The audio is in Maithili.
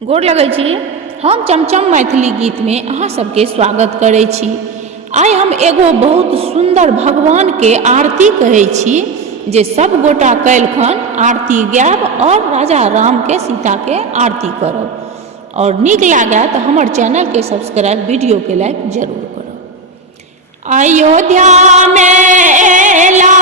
गोर लगै छी। हम चमचम मैथिली गीत में अहाँ सबके स्वागत करै छी। आइ हम एगो बहुत सुंदर भगवान के आरती कहै छी जे सब गोटा काल्हिखन आरती गायब और राजा राम के सीता के आरती करब और नीक लागे तो हमर चैनल के सब्सक्राइब, वीडियो के लाइक जरूर करब। अयोध्या में एला